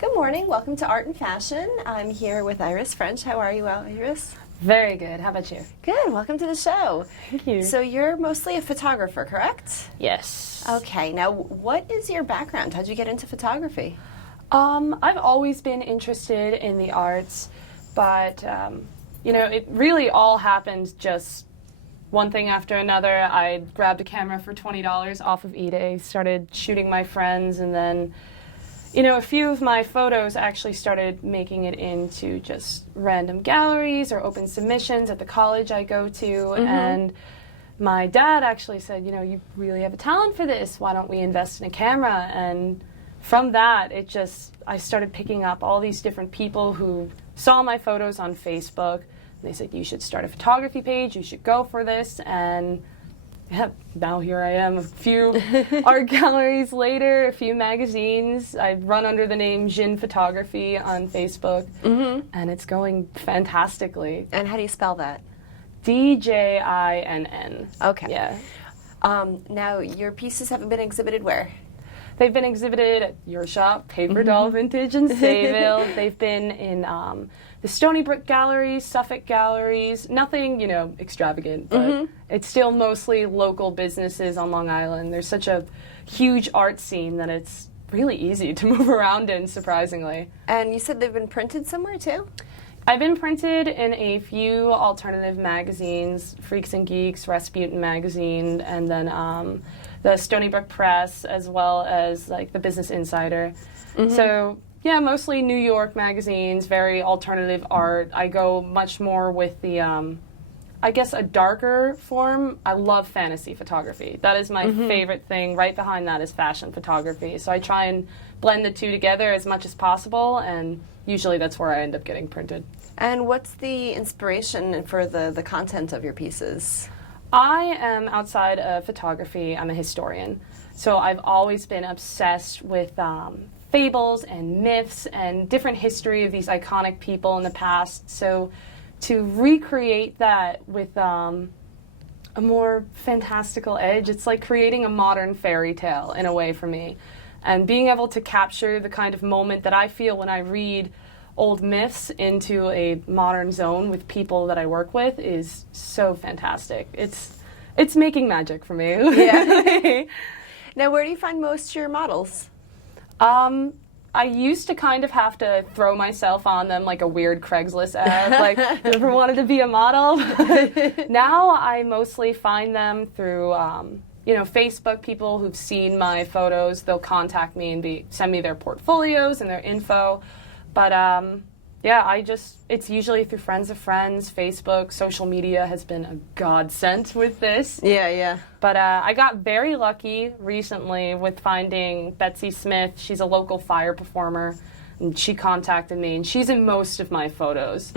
Good morning. Welcome to Art and Fashion. I'm here with Iris French. How are you, Iris? Very good. How about you? Good. Welcome to the show. Thank you. So you're mostly a photographer, correct? Yes. Okay. Now, what is your background? How'd you get into photography? I've always been interested in the arts, but it really all happened just one thing after another. I grabbed a camera for $20 off of eBay, started shooting my friends, and then a few of my photos actually started making it into just random galleries or open submissions at the college I go to. And my dad actually said, you really have a talent for this. Why don't we invest in a camera? And from that, I started picking up all these different people who saw my photos on Facebook. And they said, you should start a photography page. You should go for this. And yeah, now here I am, a few art galleries later, a few magazines. I run under the name Djinn Photography on Facebook, and it's going fantastically. And how do you spell that? Djinn. Okay. Yeah. Now, your pieces have been exhibited where? They've been exhibited at your shop, Paper Doll Vintage in Sayville. They've been in the Stony Brook galleries, Suffolk galleries. Nothing, extravagant, but it's still mostly local businesses on Long Island. There's such a huge art scene that it's really easy to move around in, surprisingly. And you said they've been printed somewhere, too? I've been printed in a few alternative magazines, Freaks and Geeks, Rasputin magazine, and then the Stony Brook Press, as well as the Business Insider. So yeah, mostly New York magazines, very alternative art. I go much more with the, I guess, a darker form. I love fantasy photography. That is my favorite thing. Right behind that is fashion photography. So I try and blend the two together as much as possible, and usually that's where I end up getting printed. And what's the inspiration for the content of your pieces? I am, outside of photography, I'm a historian. So I've always been obsessed with fables and myths and different history of these iconic people in the past. So to recreate that with a more fantastical edge, it's like creating a modern fairy tale in a way for me. And being able to capture the kind of moment that I feel when I read old myths into a modern zone with people that I work with is so fantastic. It's making magic for me. Yeah. Now, where do you find most of your models? I used to kind of have to throw myself on them like a weird Craigslist ad, like, ever wanted to be a model? Now I mostly find them through, Facebook, people who've seen my photos. They'll contact me and send me their portfolios and their info. But it's usually through friends of friends. Facebook, social media has been a godsend with this. Yeah. But I got very lucky recently with finding Betsy Smith. She's a local fire performer, and she contacted me, and she's in most of my photos.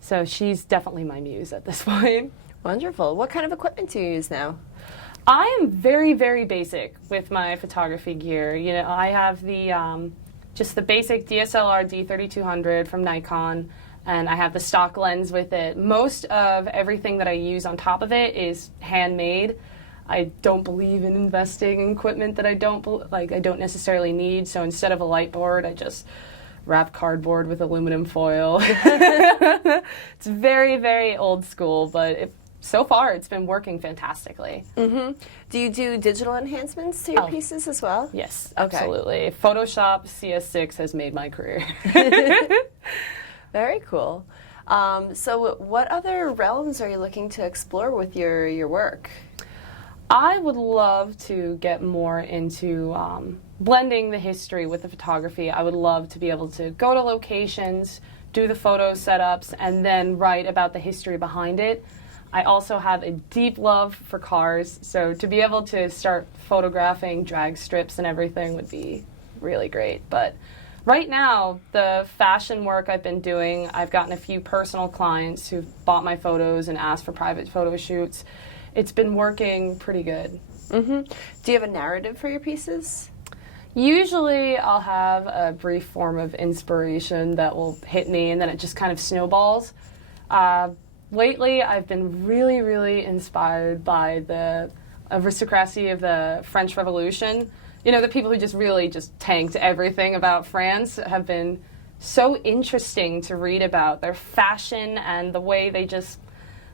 So she's definitely my muse at this point. Wonderful. What kind of equipment do you use now? I am very, very basic with my photography gear. I have the just the basic DSLR D3200 from Nikon, and I have the stock lens with it. Most of everything that I use on top of it is handmade. I don't believe in investing in equipment that I don't necessarily need, so instead of a light board, I just wrap cardboard with aluminum foil. It's very, very old school, but so far it's been working fantastically. Do you do digital enhancements to your pieces as well? Yes, Okay. absolutely. Photoshop CS6 has made my career. Very cool. So what other realms are you looking to explore with your work? I would love to get more into blending the history with the photography. I would love to be able to go to locations, do the photo setups, and then write about the history behind it. I also have a deep love for cars, so to be able to start photographing drag strips and everything would be really great. But right now, the fashion work I've been doing, I've gotten a few personal clients who've bought my photos and asked for private photo shoots. It's been working pretty good. Do you have a narrative for your pieces? Usually I'll have a brief form of inspiration that will hit me, and then it just kind of snowballs. Lately, I've been really, really inspired by the aristocracy of the French Revolution. you know, the people who just really just tanked everything about France have been so interesting to read about. Their fashion and the way they just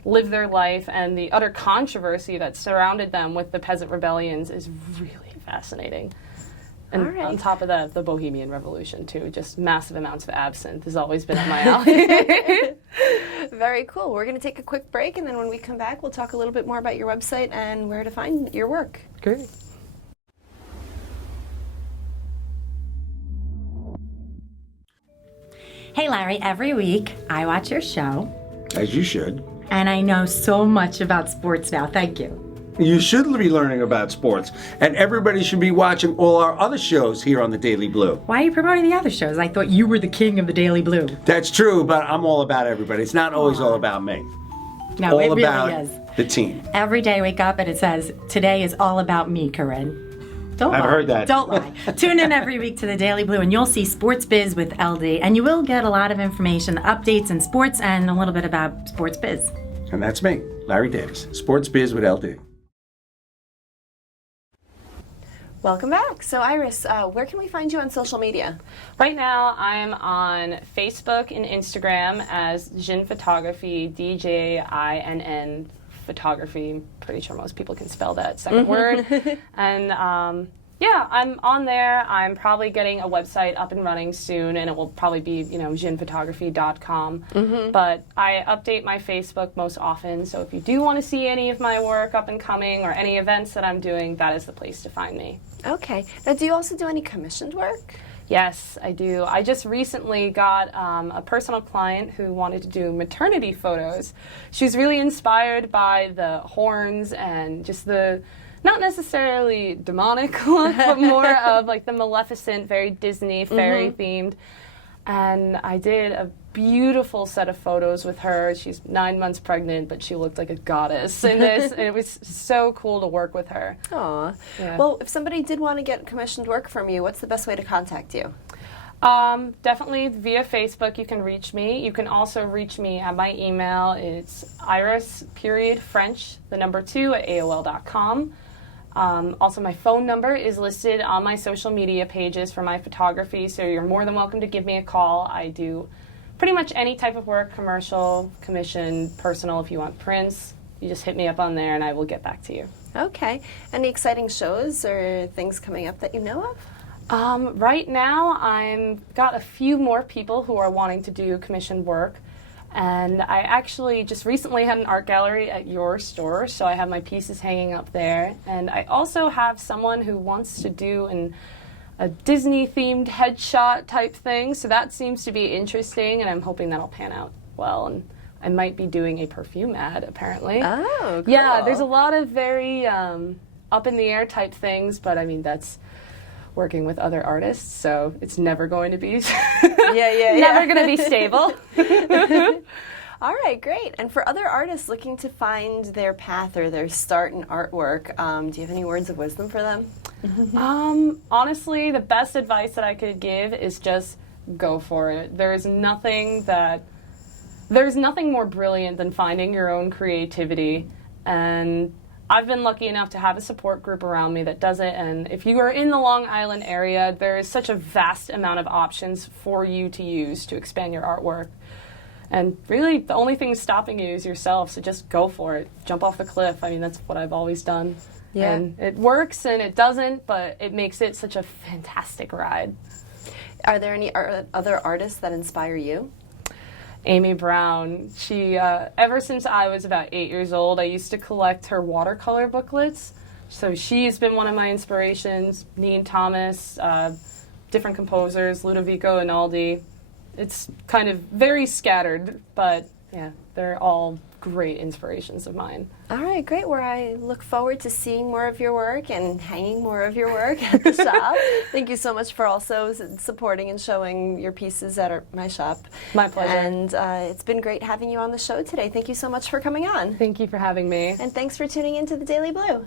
live their life and the utter controversy that surrounded them with the peasant rebellions is really fascinating. And All right. on top of that, the Bohemian Revolution, too. Just massive amounts of absinthe has always been up my alley. Very cool. We're going to take a quick break, and then when we come back, we'll talk a little bit more about your website and where to find your work. Great. Hey Larry, every week I watch your show, As you should. and I know so much about sports now. Thank you. You should be learning about sports, and everybody should be watching all our other shows here on the Daily Blue. Why are you promoting the other shows? I thought you were the king of the Daily Blue. That's true, but I'm all about everybody. It's not always all about me. No, all it really about is. the team. Every day I wake up and it says, today is all about me, Corinne. Don't I've lie. heard that. Don't lie. Tune in every week to the Daily Blue and you'll see Sports Biz with LD, and you will get a lot of information, updates in sports, and a little bit about Sports Biz. And that's me, Larry Davis, Sports Biz with LD. Welcome back. So, Iris, where can we find you on social media? Right now, I'm on Facebook and Instagram as Djinn Photography, DJINN Photography. Pretty sure most people can spell that second word. And yeah, I'm on there. I'm probably getting a website up and running soon, and it will probably be, you know, djinnphotography.com. But I update my Facebook most often, so if you do want to see any of my work up and coming or any events that I'm doing, that is the place to find me. Okay. Now, do you also do any commissioned work? Yes, I do. I just recently got a personal client who wanted to do maternity photos. She was really inspired by the horns and just the, not necessarily demonic look, but more of like the Maleficent, very Disney, fairy themed. And I did a beautiful set of photos with her. She's 9 months pregnant, but she looked like a goddess in this, and it was so cool to work with her. Aw. Yeah. Well, if somebody did want to get commissioned work from you, what's the best way to contact you? Definitely via Facebook you can reach me. You can also reach me at my email. It's iris.french, the number 2 at AOL.com. Also, my phone number is listed on my social media pages for my photography, so you're more than welcome to give me a call. I do pretty much any type of work, commercial, commission, personal. If you want prints, you just hit me up on there and I will get back to you. Okay. Any exciting shows or things coming up that you know of? Right now, I'm got a few more people who are wanting to do commissioned work. And I actually just recently had an art gallery at your store, so I have my pieces hanging up there. And I also have someone who wants to do a Disney-themed headshot type thing, so that seems to be interesting, and I'm hoping that'll pan out well. And I might be doing a perfume ad, apparently. Oh, cool. Yeah, there's a lot of very up-in-the-air type things, but I mean, that's working with other artists, so it's never going to be never going to be stable. All right, great. And for other artists looking to find their path or their start in artwork, do you have any words of wisdom for them? Honestly, the best advice that I could give is just go for it. There's nothing more brilliant than finding your own creativity, and I've been lucky enough to have a support group around me that does it, and if you are in the Long Island area, there is such a vast amount of options for you to use to expand your artwork. And really, the only thing stopping you is yourself, so just go for it. Jump off the cliff. I mean, that's what I've always done. Yeah. And it works and it doesn't, but it makes it such a fantastic ride. Are there any other artists that inspire you? Amy Brown. She, ever since I was about 8 years old, I used to collect her watercolor booklets. So she's been one of my inspirations. Neen Thomas, different composers, Ludovico Einaudi. It's kind of very scattered, but yeah, they're all great inspirations of mine. All right, great. Well, I look forward to seeing more of your work and hanging more of your work at the shop. Thank you so much for also supporting and showing your pieces at my shop. My pleasure. And it's been great having you on the show today. Thank you so much for coming on. Thank you for having me. And thanks for tuning into the Daily Blue.